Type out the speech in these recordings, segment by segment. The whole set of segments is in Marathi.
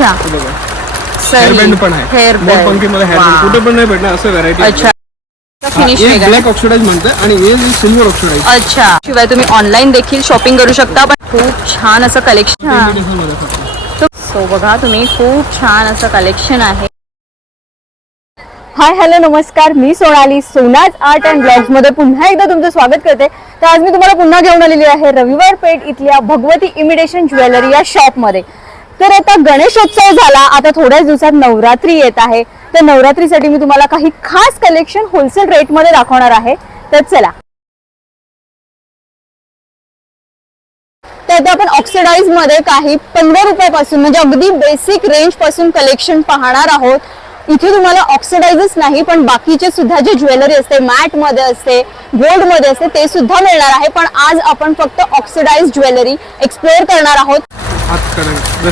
अच्छा हेअर बँड पण आहे, हेअर मोरपंखी मध्ये हेअर बँड कुठे पण नाही भेटणार असं व्हरायटी. अच्छा फिनिश ब्लॅक ऑक्सिडाइज म्हणतात आणि हे सिल्वर ऑक्सिडाइज. अच्छा शिवाय तुम्ही ऑनलाईन देखील शॉपिंग करू शकता, पण खूप छान असं कलेक्शन. सो बघा तुम्ही खूप छान असं कलेक्शन आहे. हाय हॅलो नमस्कार, मी सोनाली सोनाज आर्ट अँड ब्लॉग्स मध्ये पुन्हा एकदा तुमचं स्वागत करते. तर आज मी तुम्हाला पुन्हा घेऊन आलेली आहे रविवार पेठ इथल्या भगवती इमिटेशन ज्वेलरी या शॉप मध्ये. तर आता गणेशोत्सव झाला, आता थोड्याच दिवसात नवरात्री येत आहे. तर नवरात्रीसाठी मी तुम्हाला काही खास कलेक्शन होलसेल रेट मध्ये दाखवणार आहे. तर चला. तर आता आपण ऑक्सिडाइज मध्ये काही 15 रुपयापासून म्हणजे अगदी बेसिक रेंज पासून कलेक्शन पाहणार आहोत. इथे तुम्हाला ऑक्सिडाइजच नाही पण बाकीचे सुद्धा जे ज्वेलरी असते, मॅट मध्ये असते, गोल्ड मध्ये असते, ते सुद्धा मिळणार आहे. पण आज आपण फक्त ऑक्सिडाइज ज्वेलरी एक्सप्लोअर करणार आहोत. कडे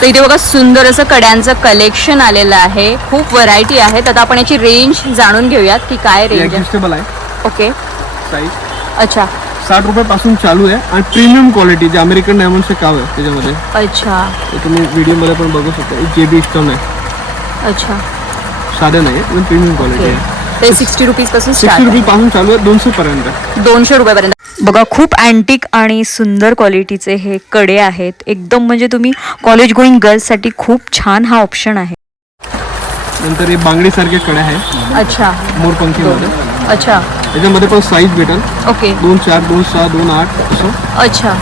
तर इथे बघा सुंदर असं कड्यांचं कलेक्शन आलेलं आहे, खूप व्हरायटी आहेत. आता आपण याची रेंज जाणून घेऊयात की काय रेंज आहे. ओके साईज अच्छा 60 रुपयापासून चालू आहे आणि प्रीमियम क्वालिटी जे अमेरिकन डायमंडचे काव आहे त्याच्यामध्ये. अच्छा ते तुम्ही व्हिडिओ मध्ये पण बघू शकता. जेबी स्टोन आहे. अच्छा साधे नाही पण प्रीमियम क्वालिटी आहे. ते 60 रुपीज पासून 60 रुपये पासून चालू आहे 200 पर्यंत. 200 रुपयापर्यंत. बघा खूप अँटिक आणि सुंदर क्वालिटीचे हे कडे आहेत. एकदम म्हणजे तुम्ही कॉलेज गोईंग गर्ल्स साठी खूप छान हा ऑप्शन आहे. नंतर हे बांगडी सारखे कडे आहे. अच्छा मोरपंखी मध्ये. अच्छा त्याच्यामध्ये पण साईज भेटेल. ओके 2.4 2.6 2.8 असं. अच्छा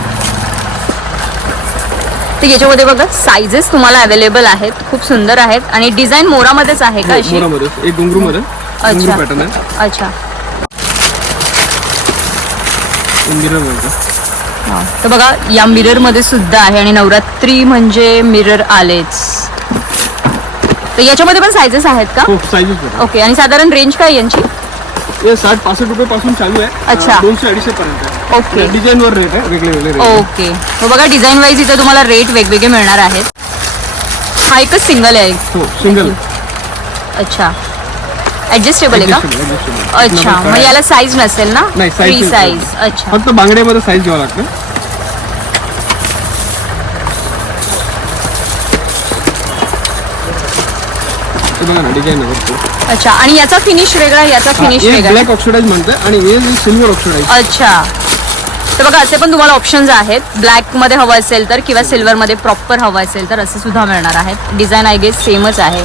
तर याच्यामध्ये बघा साइजेस तुम्हाला अवेलेबल आहेत, खूप सुंदर आहेत आणि डिझाईन मोरामध्येच आहे का अशी? मोरामध्ये एक घुंगरू मध्ये घुंगरू पॅटर्न आहे. अच्छा मिरर मध्ये. तर बघा या मिरर मध्ये सुद्धा आहे आणि नवरात्री म्हणजे मिरर आलेच. तर याच्यामध्ये पण साइजेस आहेत का? खूप साईजेस भेटेल. ओके आणि साधारण रेंज काय यांची? हे 60-65 रुपये पासून चालू आहे. अच्छा 200-250 पर्यंत. ओके डिझाईन वर रेट आहे, वेगळे. ओके मग बघा डिझाईन वाईज इथे तुम्हाला रेट वेगवेगळे मिळणार आहेत. हा एकच सिंगल आहे. हो सिंगल. अच्छा ऍडजस्टेबल आहे का? अच्छा मग याला साईज नसेल ना? नाही फ्री साईज. अच्छा फक्त बांगड्यामध्ये साईज घ्यावं लागतं. बघा ना डिझाईन आहे. अच्छा आणि याचा फिनिश वेगळा, याचा फिनिश वेगळा. ब्लॅक ऑक्सिडाइज म्हणतात आणि हे सिल्वर ऑक्सिडाइज. अच्छा तर बघा असे पण तुम्हाला ऑप्शन्स आहेत. ब्लॅक मध्ये हवं असेल तर किंवा सिल्वर मध्ये प्रॉपर हवं असेल तर असे सुद्धा मिळणार आहेत. डिझाईन आय गेस सेमच आहे.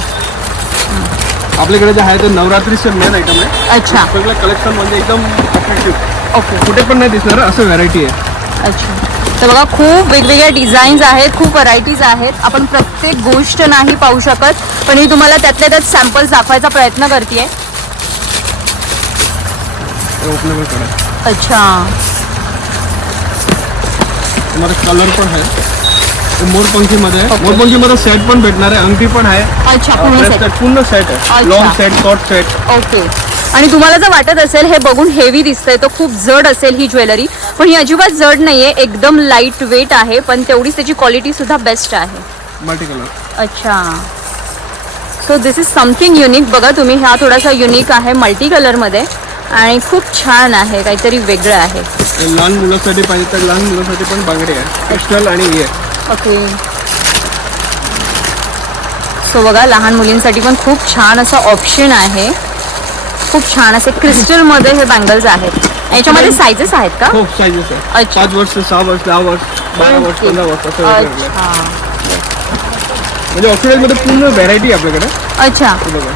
आपल्याकडे जे आहे ते नवरात्रीचे मेन आयटम आहे. अच्छा सगळं कलेक्शन म्हणजे एकदम अट्रॅक्टिव्ह. ओके कुठे पण नाही दिसणार असं व्हरायटी आहे. अच्छा तर बघा खूप वेगवेगळ्या डिझाईन्स आहेत, खूप व्हरायटीज आहेत. आपण प्रत्येक गोष्ट नाही पाहू शकत पण मी तुम्हाला त्यातल्या त्यात सॅम्पल्स दाखवायचा प्रयत्न करते. ओपनेबल करा. अच्छा तुम्हाला कलर पण आहे. मोरपंखी मध्ये मोरपंखी मध्ये सेट पण भेटणार आहे, अंगठी पण आहे. अच्छा पूर्ण सेट आहे. Long set, short set. Okay आणि तुम्हाला जर वाटत असेल हे बघून हेवी दिसतंय तर खूप जड असेल ही ज्वेलरी, पण ही अजिबात जड नाहीये, एकदम लाईट वेट आहे. पण तेवढीच त्याची क्वालिटी सुद्धा बेस्ट आहे. Multi colour. अच्छा so this is something unique. बघा तुम्ही हा थोडासा युनिक आहे मल्टी कलर मध्ये आणि खूप छान आहे, काहीतरी वेगळं आहे. लहान मुलांसाठी पाहिजे तर लहान मुलांसाठी पण बांगडी आहे, क्रिस्टल आणि हे. ओके सो बघा लहान मुलींसाठी पण खूप छान असं ऑप्शन आहे. खूप छान असे क्रिस्टल मध्ये हे बँगल्स आहेत. याच्यामध्ये साइजेस आहेत का? खूप साईजेस आहे. अच्छा 5 वर्ष 6 वर्ष 10 वर्ष 12 वर्ष 15 वर्ष असं वेगवेगळे. अच्छा म्हणजे ऑक्सिडाइज मध्ये पूर्ण व्हरायटी आहे आपल्याकडे. अच्छा बघा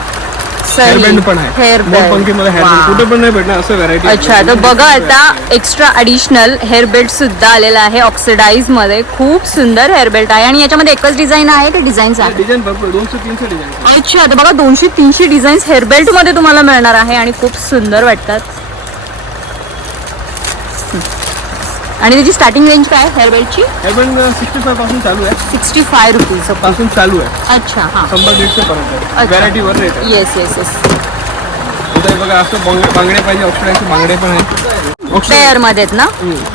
हेअर बँड पण आहे. हेअर मोरपंखी मध्ये हेअर बँड कुठे पण नाही भेटणार असं व्हरायटी. अच्छा तर बघा आता एक्स्ट्रा ॲडिशनल हेअर बेल्ट सुद्धा आलेला आहे ऑक्सिडाइज मध्ये. खूप सुंदर हेअर बेल्ट आहे आणि याच्यामध्ये एकच डिझाईन आहे की डिझाईन्स आहे? डिझाईन भरपूर 200-300 डिझाईन. अच्छा तर बघा 200-300 डिझाईन्स हेअर बेल्ट मध्ये तुम्हाला मिळणार आहे आणि खूप सुंदर वाटतात. आणि त्याची स्टार्टिंग रेंज काय आहे हेअर बेल्टची? हेअर बँड 65 पासून चालू आहे. 65 रुपीज पासून चालू आहे. अच्छा हां 100-150 पर्यंत व्हरायटी वर रेट आहे. Yes yes yes. इथे बघा असं बांगडे पाहिजे, ऑक्सिडाइजचे बांगडे पण आहेत. पेअर मध्ये ना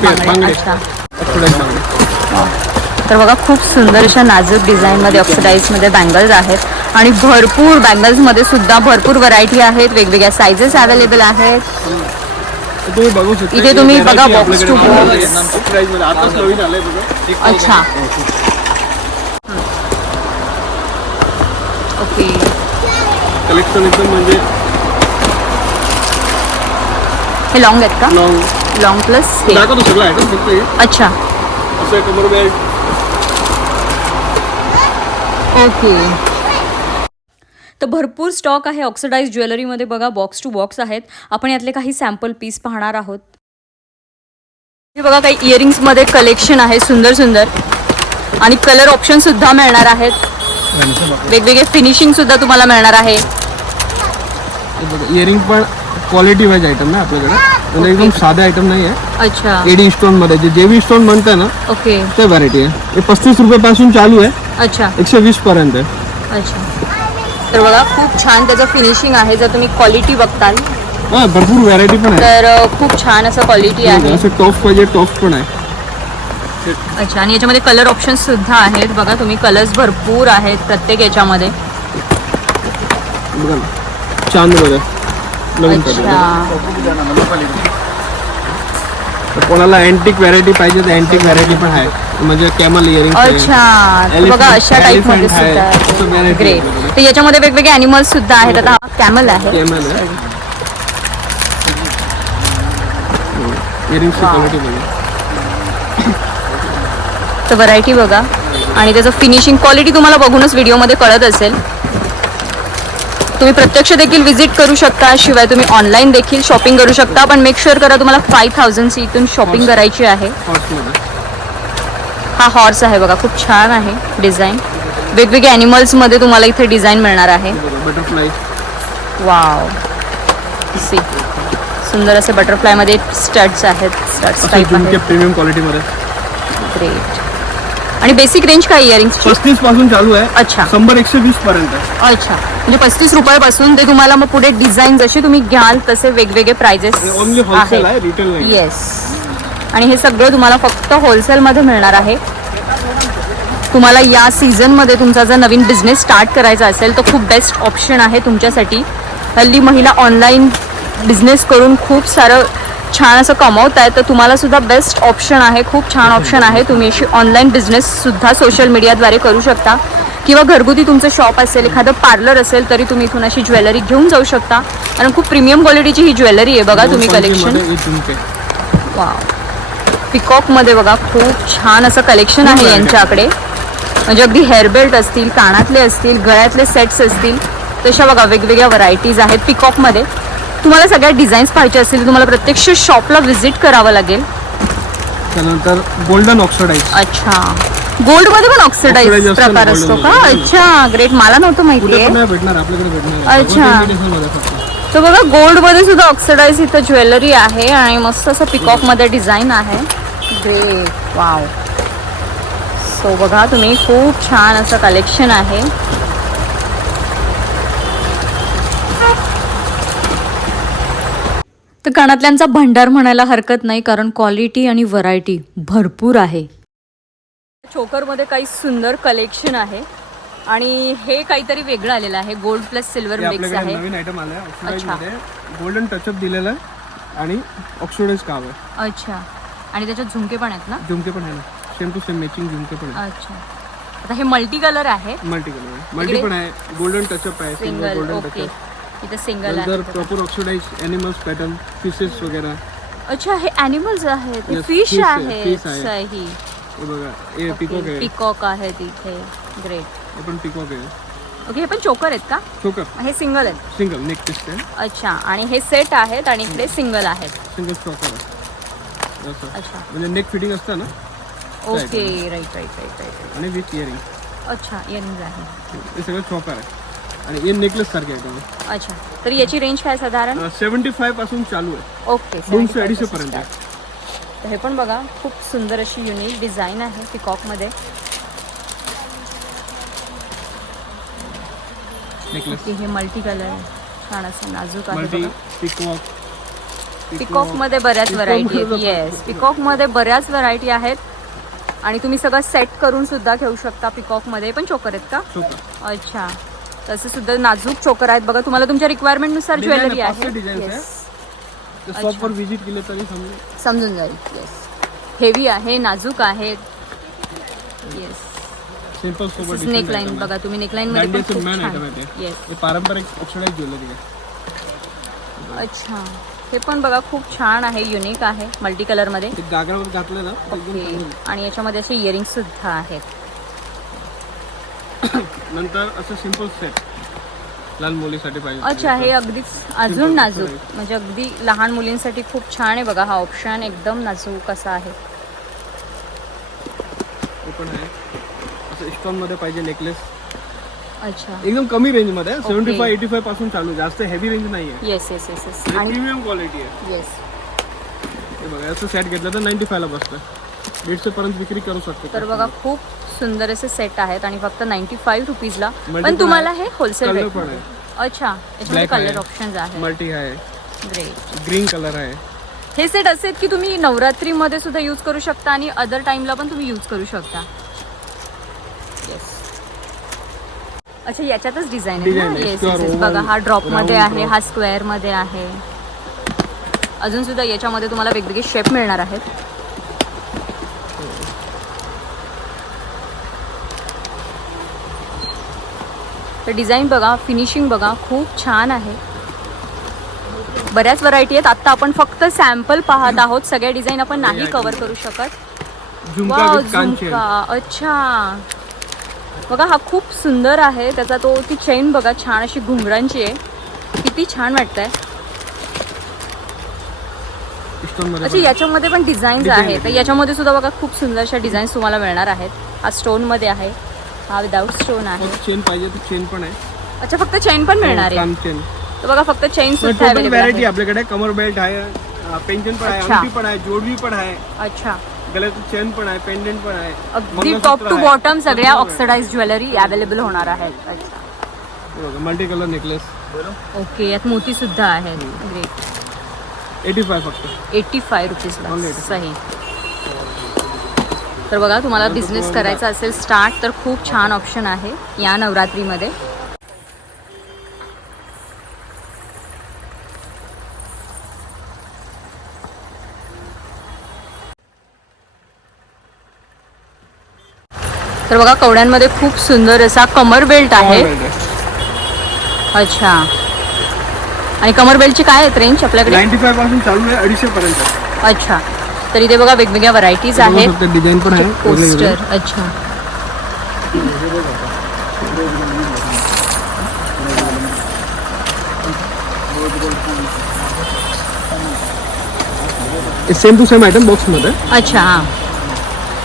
बांगडे. अच्छा ऑक्सिडाइज बांगडे. तर बघा खूप सुंदर अशा नाजूक डिझाईन मध्ये ऑक्सिडाइज मध्ये बँगल्स आहेत आणि भरपूर बँगल्स मध्ये सुद्धा भरपूर व्हरायटी आहेत, वेगवेगळ्या साइजेस अवेलेबल आहेत. तुम्ही बघू शकता इथे तुम्ही बघा बॉक्स टू बॉक्स. ऑक्सिडाइज मध्ये आताच नवीन आलंय बघा. अच्छा ओके. कलेक्शन एकदम म्हणजे हे लॉंग आहेत का? लॉंग प्लस हे. दाखवतो सगळं आयटम फक्त हे. अच्छा. असं कमर बेल्ट. ओके. तर भरपूर स्टॉक आहे ऑक्सिडाइज ज्वेलरीमध्ये बघा. बॉक्स टू बॉक्स आहेत. आपण यातले काही सॅम्पल पीस पाहणार आहोत. हे बघा काही इयरिंग्समध्ये कलेक्शन आहे सुंदर सुंदर आणि कलर ऑप्शन सुद्धा मिळणार आहेत. वेगवेगळे फिनिशिंग सुद्धा तुम्हाला मिळणार आहे. इयरिंग पण क्वालिटी वाईज आयटम ना आपल्याकडे, म्हणजे एकदम साधे आयटम नाही आहे. अच्छा. एडी स्टोन मध्ये जे जेवी स्टोन म्हणताय ना ओके. ते व्हरायटी आहे. हे 35 रुपयापासून चालू आहे, अच्छा 120 पर्यंत आहे. अच्छा. तर बघा खूप छान त्याचं फिनिशिंग आहे. जर तुम्ही क्वालिटी बघताल हा भरपूर व्हरायटी पण आहे. तर खूप छान असं क्वालिटी आहे. असं टॉप पाहिजे टॉप पण आहे. अच्छा. आणि याच्यामध्ये कलर ऑप्शन सुद्धा आहेत बघा. तुम्ही कलर्स भरपूर आहेत प्रत्येक याच्यामध्ये. बघा ना चांद मध्ये नवीन तर कोणाला अँटिक व्हरायटी पाहिजे तर अँटिक व्हरायटी पण आहे, म्हणजे कॅमल इयरिंग. अच्छा. तर बघा अशा टाइप मध्ये सुद्धा. ग्रेट. तर याच्यामध्ये वेगवेगळे अॅनिमल्स सुद्धा आहेत. आता कॅमल आहे. कॅमल आहे. इयरिंगची क्वालिटी बघा. तर व्हरायटी बघा आणि त्याचं फिनिशिंग क्वालिटी तुम्हाला बघूनच व्हिडिओमध्ये कळत असेल. तुम्ही प्रत्यक्ष देखील विजिट करू शकता, शिवाय तुम्ही ऑनलाईन देखील शॉपिंग करू शकता. पण मेक शुअर करा तुम्हाला 5000ची इथून शॉपिंग करायची आहे. हा हॉर्स आहे बघा. खूप छान आहे डिझाईन. वेगवेगळे ॲनिमल्समध्ये तुम्हाला इथे डिझाईन मिळणार आहे. बटरफ्लाय. वाव. सी सुंदर असे बटरफ्लायमध्ये स्टड्स आहेत. स्टड्स टाईप आहेत. प्रीमियम क्वालिटीमध्ये. ग्रेट. आणि बेसिक रेंज काय इयरिंग्स? 35 पासून चालू आहे. अच्छा. 100-120 पर्यंत. अच्छा. म्हणजे 35 रुपयापासून ते तुम्हाला मग पुढे डिझाईन जसे तुम्ही घ्याल तसे वेगवेगळे प्राइजेस ओनली होलसेल आहे, रिटेल नाही. येस. आणि हे सगळं तुम्हाला फक्त होलसेलमध्ये मिळणार आहे. तुम्हाला या सीझनमध्ये तुमचा जर नवीन बिझनेस स्टार्ट करायचा असेल तर खूप बेस्ट ऑप्शन आहे तुमच्यासाठी. हल्ली महिला ऑनलाईन बिझनेस करून खूप सारं छान असं कमवत आहे, तर तुम्हाला सुद्धा बेस्ट ऑप्शन आहे. खूप छान ऑप्शन आहे. तुम्ही अशी ऑनलाईन बिझनेससुद्धा सोशल मीडियाद्वारे करू शकता, किंवा घरगुती तुमचं शॉप असेल, एखादं पार्लर असेल तरी तुम्ही इथून अशी ज्वेलरी घेऊन जाऊ शकता. कारण खूप प्रीमियम क्वालिटीची ही ज्वेलरी आहे बघा. तुम्ही कलेक्शन वाव. पिकॉकमध्ये बघा खूप छान असं कलेक्शन आहे यांच्याकडे. म्हणजे अगदी हेअरबेल्ट असतील, कानातले असतील, गळ्यातले सेट्स असतील, तशा बघा वेगवेगळ्या व्हरायटीज आहेत पिकॉकमध्ये. तुम्हाला सगळ्या डिझाईन्स पाहिजे असतील तुम्हाला प्रत्यक्ष शॉपला व्हिजिट करावं लागेल. त्यानंतर गोल्डन ऑक्सिडाइज. अच्छा. गोल्ड मध्ये पण ऑक्सिडाइज प्रकार असतो का? अच्छा. ग्रेट. मला नव्हतं माहिती आहे. भेटणार आपल्याकडे भेटणार. अच्छा. तर बघा गोल्ड मध्ये सुद्धा ऑक्सिडाइज इथं ज्वेलरी आहे आणि मस्त असं पिकॉक मध्ये डिझाईन आहे. ग्रेट. वाव. सो बघा तुम्ही खूप छान असं कलेक्शन आहे. तर कानातल्यांचा भंडार म्हणायला हरकत नाही, कारण क्वालिटी आणि व्हरायटी भरपूर आहे. चोकरमध्ये काही सुंदर कलेक्शन आहे आणि हे काहीतरी वेगळं आलेलं आहे. गोल्ड प्लस सिल्वर मिक्स आहे. नवीन आयटम आलाय ऑक्सिडाइज मध्ये. गोल्डन टचअप दिलेला आहे आणि ऑक्सिडाइज काव आहे. अच्छा. आणि त्याच्यात झुमके पण आहेत ना? झुमके पण आहे ना. सेम टू सेम मॅचिंग झुमके पण आहे. अच्छा. आता हे मल्टी कलर आहे. मल्टी कलर आहे. मल्टी पण आहे. गोल्डन टचअप आहे. सिंगल. Golden okay. टचअप. इथे सिंगल आहे. नंतर proper oxidise animals pattern, fishes वगैरे. अच्छा. हे ॲनिमल्स आहेत. Yes, फिश fish आहे, आहे. fish आहे. सही. हे बघा हे पिकॉक आहे. पिकॉक आहे तिथे. ग्रेट. हे पण पिकॉक आहे. ओके. हे पण चोकर आहेत का? चोकर. हे सिंगल आहेत. सिंगल नेक पीस आहे. अच्छा. आणि हे सेट आहेत आणि इकडे सिंगल आहेत. सिंगल चोकर आहे. असं अच्छा. म्हणजे नेक फिटिंग असतं ना. Okay. Right right right right. आणि विथ इयरिंग. अच्छा. इयरिंग्स आहे. हे सगळं चोकर आहे आणि हे नेकलेस सारखे आयटम आहे. अच्छा. तर याची रेंज काय साधारण? 75 पासून चालू आहे. ओके. 200-250 पर्यंत. तर हे पण बघा खूप सुंदर अशी युनिक डिझाईन आहे पिकॉकमध्ये. नेकलेस. हे मल्टी कलर आहे. छान असं नाजूक आहे मल्टी बघा. पिकॉक. पिकॉकमध्ये बऱ्याच व्हरायटी आहेत. येस. पिकॉकमध्ये बऱ्याच व्हरायटी आहेत आणि तुम्ही सगळं सेट करून सुद्धा घेऊ शकता. पिकॉकमध्ये पण चोकर आहेत का? चोकर. अच्छा. तसे सुद्धा नाजूक चोकर आहेत बघा. तुम्हाला तुमच्या रिक्वायरमेंटनुसार ज्वेलरी आहे. शॉपवर विजिट केलं तरी समजून जाईल. येस. हेवी आहे, नाजूक आहेत. येस. सिंपल सोबत नेक लाईन बघा तुम्ही, नेक लाईन मध्ये पण दांडियाचं खूप मेन आयटम छान. आहे ते. येस. हे पारंपरिक ऑक्सिडाइज ज्वेलरी आहे. अच्छा, हे पण बघा खूप छान आहे, युनिक आहे, मल्टी कलर मध्ये. ते गागरावर घातलं ना एकदम ओके. चांगलं. आणि याच्यामध्ये असे इयरिंग सुद्धा आहेत. नंतर असं सिंपल सेट लहान मुलीसाठी पाहिजे. अच्छा, हे अगदीच अजून नाजूक, म्हणजे अगदी लहान मुलींसाठी खूप छान आहे बघा. हा ऑप्शन एकदम नाजूक असा आहे. हे पण आहे असं स्टोन मध्ये पाहिजे नेकलेस. अच्छा. एकदम कमी रेंज मध्ये 75-85 पासून चालू, जास्त हेवी रेंज नाहीये. Yes yes yes yes. आणि आणि प्रीमियम क्वालिटी आहे. येस. हे बघा असं सेट घेतलं तर 95 ला बसतं. 150 पर्यंत विक्री करू शकतो. तर बघा खूप सुंदर असे सेट आहेत आणि फक्त 95 रुपीजला. Multi पण तुम्हाला हे होलसेल कलर रेट. पण आहे. अच्छा, याच्यामध्ये Black आहे. कलर ऑप्शन्स आहेत. मल्टी आहे, ग्रेट. ग्रीन कलर आहे. हे सेट असे आहेत की तुम्ही नवरात्रीमध्ये सुद्धा यूज करू शकता आणि अदर टाइमला पण तुम्ही यूज करू शकता. येस. अच्छा, याच्यातच डिझाईन आहे Design ना. आहे. Yes Square, yes. oval, बघा हा ड्रॉप मध्ये round आहे, drop. हा स्क्वेअर मध्ये आहे. अजून सुद्धा याच्यामध्ये तुम्हाला वेगवेगळे शेप मिळणार आहेत. तर डिझाईन बघा, फिनिशिंग बघा, खूप छान आहे. बऱ्याच व्हरायटी आहेत. आता आपण फक्त सॅम्पल पाहत आहोत, सगळ्या डिझाईन आपण नाही कव्हर करू शकत. झुमका वाव, विथ कान चेन. झुमका. अच्छा, बघा हा खूप सुंदर आहे. त्याचा तो ती चेन बघा, छान अशी घुंगरांची आहे, किती छान वाटतंय. स्टोन मध्ये अच्छा, याच्यामध्ये पण डिझाईन्स Design आहेत. तर आहे. याच्यामध्ये सुद्धा बघा खूप सुंदरशा डिझाईन्स तुम्हाला मिळणार आहेत. हा स्टोन मध्ये आहे, हा विदाउट स्टोन आहे. चेन पाहिजे तर चेन पण आहे. अच्छा, फक्त चेन पण मिळणार आहे. कान चेन. तर बघा फक्त चेन सुद्धा टोटल अवेलेबल व्हरायटी आहे. आपल्याकडे. कमर बेल्ट आहे, पेंजन पण आहे, अच्छा. अंगठी पण आहे, जोडवी पण आहे, अच्छा, गळ्याची चेन पण आहे, पेंडंट पण आहे, अगदी मंगळसूत्र टॉप टू आहे. बॉटम सगळ्या ऑक्सिडाइज ज्वेलरी अवेलेबल होणार आहेत. अच्छा, हे बघा मल्टी कलर नेकलेस. ओके. यात मोती सुद्धा आहेत. ग्रेट. 85 फक्त. 85 रुपीजला. Only 85. सही. तर बघा, तुम्हाला बिझनेस करायचा असेल स्टार्ट, तर खूप छान ऑप्शन आहे या नवरात्रीमध्ये. तर बघा, कवड्यांमध्ये खूप सुंदर असा कमर बेल्ट आहे. Kmar belt आहे. अच्छा, आणि कमर बेल्टची काय आहेत रेंज आपल्याकडे? 95 पासून चालू आहे 250 पर्यंत. अच्छा, तर इथे बघा वेगवेगळ्या व्हरायटीज आहेत. डिझाईन पण आहे वेगवेगळे. पोस्टर. अच्छा, same to same item box मध्ये. अच्छा. हां,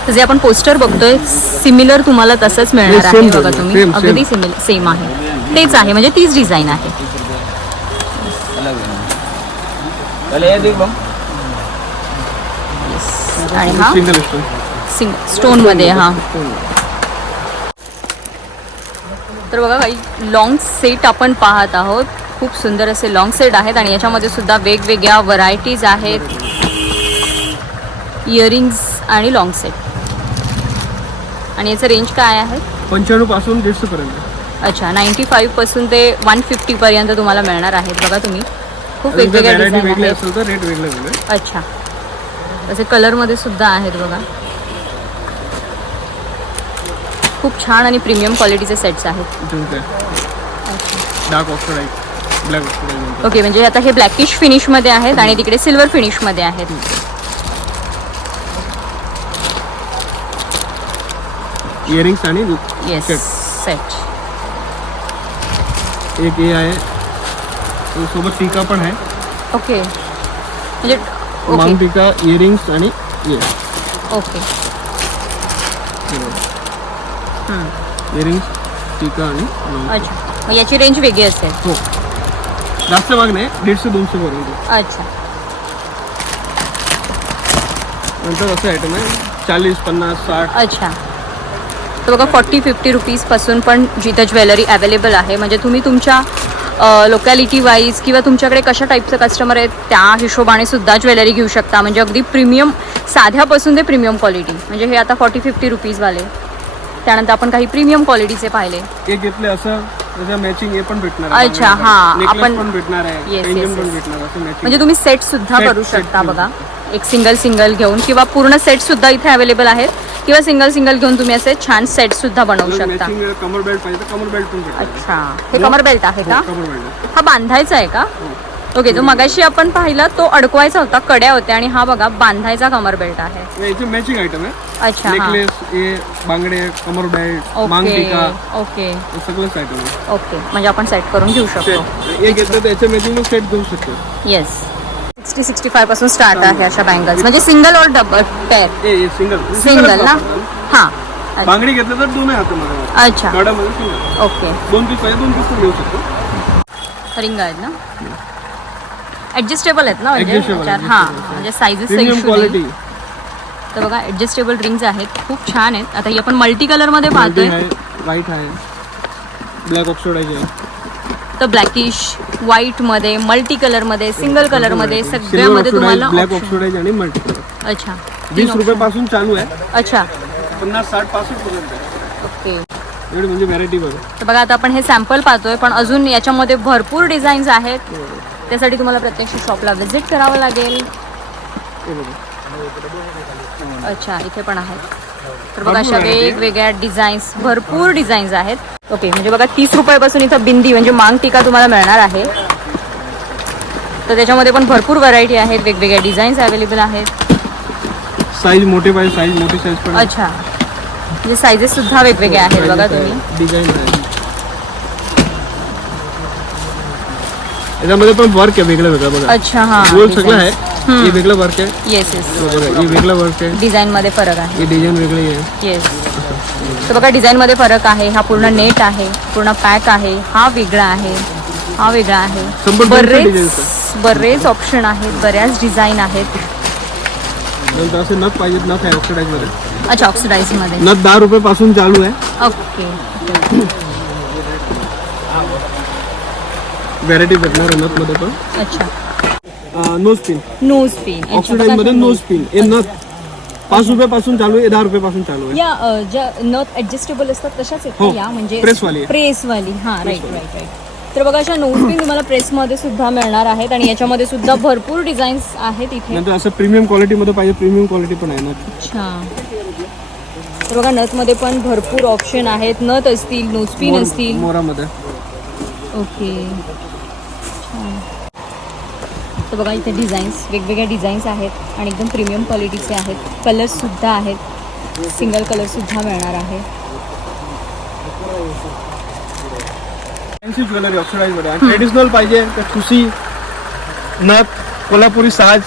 तर जे आपण पोस्टर बघतोय सिमिलर तुम्हाला तसंच मिळणार आहे. same बघा same, तुम्ही, same. अगदी सेम आहे, तेच आहे, म्हणजे तीच डिझाईन आहे. आणि हा सिंगल स्टोन. स्टोन मध्ये. हा, तर बघा काही लॉंग सेट आपण पाहत आहोत. खूप सुंदर असे लॉंग सेट आहेत आणि याच्यामध्ये सुद्धा वेगवेगळ्या व्हरायटीज आहेत. इयरिंग्स आणि लॉंग सेट. आणि याचं रेंज काय आहे? 95 पासून 150 पर्यंत. अच्छा, 95 पासून ते 150 पर्यंत तुम्हाला मिळणार आहेत. बघा तुम्ही, खूप वेगवेगळ्या व्हरायटी डिझाईन वेगळी आहेत. असेल तर रेट वेगळे वेगळे. अच्छा, तसे कलरमध्ये सुद्धा आहेत बघा. खूप छान आणि प्रीमियम क्वालिटीचे सेट्स आहेत. झुमके dark oxidise, black oxidise. Okay, म्हणजे आता हे ब्लॅकिश फिनिशमध्ये आहेत आणि तिकडे सिल्वर फिनिशमध्ये आहेत. इयरिंग्स आणि येस, सेट. सेट. एक हे आहे, सोबत टीका पण आहे. ओके, म्हणजे मांग ओके टीका, इयरिंग्स आणि हे ओके. इयरिंग्स, टीका आणि long. अच्छा, मग याची रेंज वेगळी असेल. हो, जास्त भाग नाही, 150-200 पर्यंत. अच्छा, नंतर असं आयटम आहे 40, 50, 60. अच्छा. तर बघा 40-50 रुपीजपासून पण जिथं ज्वेलरी अवेलेबल आहे. म्हणजे तुम्ही तुमच्या लोकॅलिटी वाईज किंवा तुमच्याकडे कशा टाईपचं कस्टमर आहेत त्या हिशोबाने सुद्धा ज्वेलरी घेऊ शकता. म्हणजे अगदी प्रीमियम, साध्यापासून ते प्रीमियम क्वालिटी. म्हणजे हे आता 40-50 रुपीजवाले. त्यानंतर आपण काही प्रीमियम क्वालिटीचे पाहिले. एक घेतले असं त्याच्या मॅचिंग हे पण भेटणार. अच्छा, हां, नेकलेस आपण- पण भेटणार आहे, Yes, पेंजन yes, पण yes. भेटणार असं मॅचिंग. म्हणजे तुम्ही सेट सुद्धा Set- करू set शकता घेऊ बघा. एक सिंगल घेऊन किंवा पूर्ण सेट सुद्धा इथे अवेलेबल आहेत. किंवा सिंगल सिंगल घेऊन तुम्ही असे छान सेट सुद्धा बनवू शकता. मॅचिंग कमर बेल्ट पाहिजे तर कमर बेल्ट पण भेटेल. अच्छा, हे कमर बेल्ट आहे का? कमर बेल्ट हा बांधायचा आहे का? ओके, तो मगाशी आपण पाहिला तो अडकवायचा होता, कड्या होत्या, आणि हा बघा बांधायचा कमर बेल्ट आहे. याची मॅचिंग आयटम आहे. अच्छा, हा. नेकलेस, हे बांगडे, कमर बेल्ट, मांग ओके टिका, ओके हे सगळंच आयटम आहे. ओके, म्हणजे आपण सेट करून घेऊ शकतो. एक घेतलं तर याच्या मॅचिंग मग सेट घेऊ शकतो. येस. 60-65 पासून स्टार्ट आहे अशा बँगल्स, म्हणजे सिंगल और डबल पेअर. हे सिंगल सिंगल ना? हा. बांगडी घेतलं तर 2 हातामध्ये. अच्छा, गडामध्ये सिंगल. ओके. 2 पीस पाहिजे 2 पीस पण घेऊ शकतो. रिंग आहेत ना? ऍडजस्टेबल आहेत ना? म्हणजे Adjustable, याच्यात- हा, म्हणजे साईजेस प्रीमियम क्वालिटी. तर बघा ऍडजस्टेबल रिंग्स आहेत, खूप छान आहेत. आता ही आपण मल्टी कलर मध्ये पाहतोय. व्हाईट आहे, ब्लॅक ऑक्सिडाइज आहे, तर ब्लॅकिश, व्हाईट मध्ये, मल्टी कलर मध्ये, सिंगल कलर मध्ये, सगळ्यामध्ये तुम्हाला ब्लॅक option- ऑक्सिडाइज आणि मल्टी कलर. अच्छा, 20 रुपये पासून चालू आहे. अच्छा, 50, 60, 65 पर्यंत आहे. ओके. एवढी म्हणजे व्हरायटी बघ. तर बघा आता आपण हे सॅम्पल पाहतोय, पण अजून याच्यामध्ये भरपूर डिझाईन्स आहेत. त्यासाठी तुम्हाला प्रत्यक्ष शॉपला व्हिजिट करावं लागेल. हे बघा. अच्छा, इथे पण आहेत. तर बघा अशा वेगवेगळ्या डिझाईन्स, भरपूर डिझाईन्स आहेत. ओके, म्हणजे बघा 30 रुपयापासून इथं बिंदी म्हणजे मांग टिका तुम्हाला मिळणार आहे. तर त्याच्यामध्ये पण भरपूर व्हरायटी आहेत, वेगवेगळ्या डिझाईन्स अवेलेबल आहेत. साईज मोठे पाहिजे साईज मोठी साईज पण आहे. अच्छा, म्हणजे साईजेस सुद्धा वेगवेगळ्या आहेत बघा तुम्ही. डिझाईन आहे. याच्यामध्ये पण वर्क आहे वेगळं वेगळं बघा. अच्छा, हा. गोल सगळं आहे. हे वेगळं वर्क आहे. Yes yes. बघा हे वेगळं वर्क आहे. डिझाईन मध्ये फरक आहे. हे डिझाईन वेगळी आहे. येस. तर बघा डिझाईन मध्ये फरक आहे. हा पूर्ण नेट आहे, पूर्ण पॅक आहे. हा वेगळा आहे, हा वेगळा आहे. 100 designs बरेच ऑप्शन आहेत, बऱ्याच डिझाईन आहेत. नंतर असे नथ पाहिजेत, नथ आहे ऑक्सिडाइज मध्ये. अच्छा, ऑक्सिडाइज मध्ये. नथ 10 रुपये पासून चालू आहे. ओके. व्हरायटी भेटणार आहे नथ मध्ये पण. अच्छा, nose pin nose pin. Oxidise मध्ये नोज पिन. हे नथ 5 रुपये पासून चालू आहे, 10 रुपये पासून चालू आहे. या ज्या नथ ऍडजस्टेबल असतात तशाच आहेत हो, का या? म्हणजे प्रेसवाली आहे. प्रेसवाली. हा, राईट राईट राईट. तर बघा अशा नोज पिन तुम्हाला प्रेसमध्ये सुद्धा मिळणार आहेत, आणि याच्यामध्ये सुद्धा भरपूर डिझाईन्स आहेत इथे. नंतर असं प्रीमियम क्वालिटी मध्ये पाहिजे, प्रीमियम क्वालिटी पण आहे ना. अच्छा, तर बघा नथमध्ये पण भरपूर ऑप्शन आहेत. नथ असतील, नोजपिन असतील. मोरामध्ये. ओके, छान. तर बघा इथे डिझाईन्स, वेगवेगळ्या डिझाईन्स आहेत आणि एकदम प्रीमियम क्वालिटीचे आहेत. कलर्ससुद्धा आहेत, सिंगल कलरसुद्धा मिळणार आहे. फॅन्सी ज्वेलरी ऑक्सिडाइज मध्ये. ट्रेडिशनल पाहिजे तर ठुसी, नथ, कोल्हापुरी साज,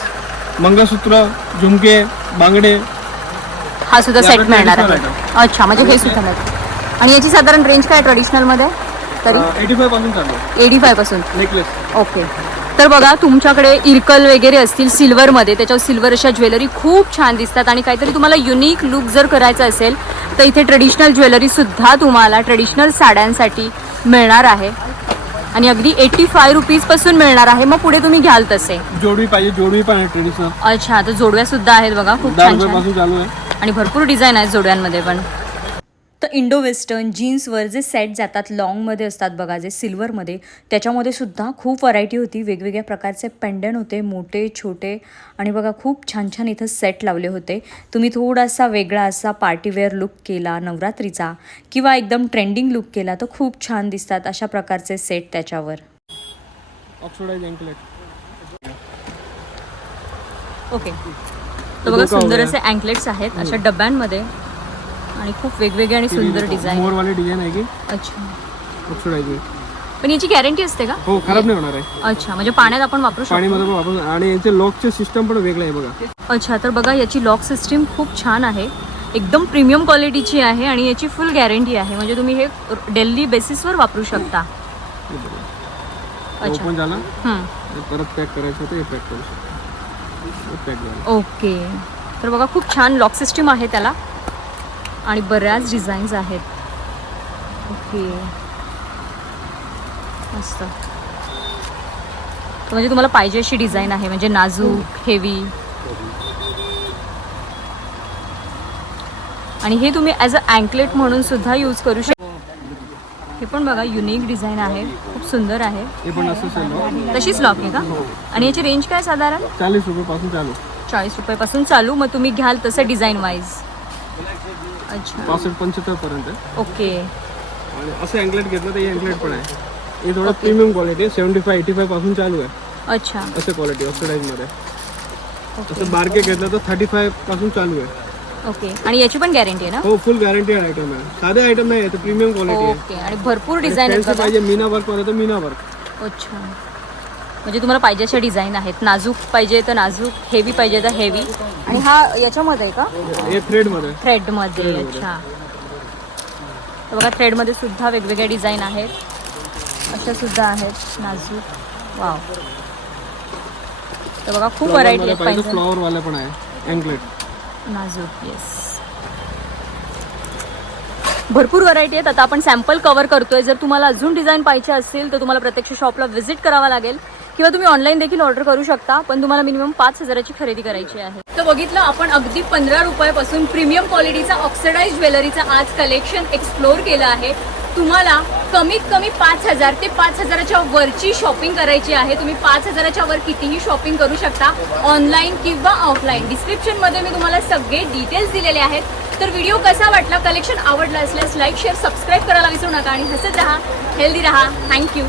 मंगळसूत्र, झुमके, बांगडे, हा सुद्धा सेट याकडे मिळणार आहे. traditional अच्छा, म्हणजे हे सुद्धा मिळतं. आणि याची साधारण रेंज काय ट्रेडिशनलमध्ये तरी? 85 पासून चालू आहे. 85 पासून. नेकलेस. ओके. तर बघा तुमच्याकडे इरकल वगैरे असतील सिल्वरमध्ये, त्याच्यावर सिल्वर अशा ज्वेलरी खूप छान दिसतात. आणि काहीतरी तुम्हाला युनिक लुक जर करायचा असेल तर इथे ट्रेडिशनल ज्वेलरीसुद्धा तुम्हाला ट्रेडिशनल साड्यांसाठी मिळणार आहे. आणि अगदी 85 रुपीजपासून मिळणार आहे. मग पुढे तुम्ही घ्याल तसे. जोडवी पाहिजे, जोडवी पण आहे ट्रेडिशनल. अच्छा, तर जोडव्या सुद्धा आहेत बघा, खूप 10 छान रुपये छान. पासून चालू आहे. आणि भरपूर डिझाईन आहेत जोड्यांमध्ये पण. तर इंडो वेस्टर्न जीन्सवर जे सेट जातात लॉंगमध्ये असतात बघा, जे सिल्वरमध्ये, त्याच्यामध्ये सुद्धा खूप व्हरायटी होती. वेगवेगळ्या प्रकारचे पेंडंट होते, मोठे छोटे. आणि बघा खूप छान छान इथं सेट लावले होते. तुम्ही थोडासा वेगळा असा पार्टीवेअर लुक केला नवरात्रीचा, किंवा एकदम ट्रेंडिंग लुक केला तर खूप छान दिसतात अशा प्रकारचे सेट त्याच्यावर. Oxidise anklet. ओके. तर बघा सुंदर असे अँकलेट्स आहेत अशा डब्यांमध्ये, आणि खूप वेगवेगळे आणि सुंदर डिझाईन. मोरवाली डिझाईन आहे की अच्छा, ऑक्सिडाइज. पण याची गॅरंटी असते का? हो, खराब नाही होणार आहे. अच्छा, म्हणजे पाण्यात आपण वापरू शकतो. पाणीमध्ये पण वापरून. आणि यांचे लॉकचे सिस्टम पण वेगळं आहे बघा. अच्छा, तर बघा याची लॉक सिस्टीम खूप छान आहे, एकदम प्रीमियम क्वालिटीची आहे. आणि याची फुल गॅरंटी आहे, म्हणजे तुम्ही हे डेली बेसिसवर वापरू शकता. अच्छा, ओपन झाला हं. परत पॅक करायचं होतं, हे पॅक करू शकतो. पॅक झालं. ओके. तर बघा खूप छान लॉक सिस्टीम आहे त्याला, आणि बऱ्याच डिझाईन्स आहेत. ओके, मस्त. म्हणजे तुम्हाला पाहिजे अशी डिझाईन आहे, म्हणजे नाजूक, हेवी. आणि हे तुम्ही ॲज अ अँकलेट म्हणून सुद्धा यूज करू शकता. हे पण बघा युनिक डिझाईन आहे, खूप सुंदर आहे. हे पण असंच आहे. तशीच लॉक आहे का? आणि याची रेंज काय साधारण? 40 रुपये पासून चालू. 40 रुपयापासून चालू. मग तुम्ही घ्याल तसं डिझाईन वाईज. अच्छा 65-75 पर्यंत आहे. ओके आणि असं अँकलेट घेतलं तर हे अँकलेट पण आहे. हे थोडं प्रीमियम क्वालिटी आहे. 75-85 पासून चालू आहे अच्छा असं क्वालिटी ऑक्सिडाईज मध्ये. असं बारके घेतलं तर 35 पासून चालू आहे. ओके आणि याची पण गॅरंटी आहे ना? हो फुल गॅरंटेड आयटम आहे. साधे आयटम नाही आहे, प्रीमियम क्वालिटी आहे. ओके आणि भरपूर डिझाईन आहेत फॅन्सी बघा. पाहिजे मीना वर्क मध्ये तर मीना वर्क. अच्छा म्हणजे तुम्हाला पाहिजे अशा डिझाईन आहेत. नाजूक पाहिजे तर नाजूक, हेवी पाहिजे तर हेवी. आणि हा याच्यामध्ये आहे का? हे थ्रेड मध्ये. थ्रेडमध्ये. अच्छा तर बघा थ्रेडमध्ये सुद्धा वेगवेगळ्या डिझाईन आहेत. अशा सुद्धा आहेत नाजूक. वाव तर बघा खूप व्हरायटी आहेत. पाहिजे फ्लॉवर वाला पण आहे अँकलेट. नाजूक. येस भरपूर व्हरायटी आहेत. आता आपण सॅम्पल कव्हर करतोय. जर तुम्हाला अजून डिझाईन पाहिजे असेल तर तुम्हाला प्रत्यक्ष शॉपला व्हिजिट करावा लागेल किंवा तुम्ही ऑनलाईन देखील ऑर्डर करू शकता. पण तुम्हाला मिनिमम 5,000ची खरेदी करायची आहे. तर बघितलं आपण अगदी 15 रुपयापासून प्रीमियम क्वालिटीचा ऑक्सिडाइज ज्वेलरीचं आज कलेक्शन एक्सप्लोर केलं आहे. तुम्हाला कमीत कमी 5,000 ते 5,000च्या वरची शॉपिंग करायची आहे. तुम्ही 5,000च्या वर कितीही शॉपिंग करू शकता ऑनलाईन किंवा ऑफलाईन. डिस्क्रिप्शनमध्ये मी तुम्हाला सगळे डिटेल्स दिलेले आहेत. तर व्हिडिओ कसा वाटला, कलेक्शन आवडला असल्यास लाईक शेअर सबस्क्राईब करायला विसरू नका आणि हसत राहा, हेल्दी राहा. थँक्यू.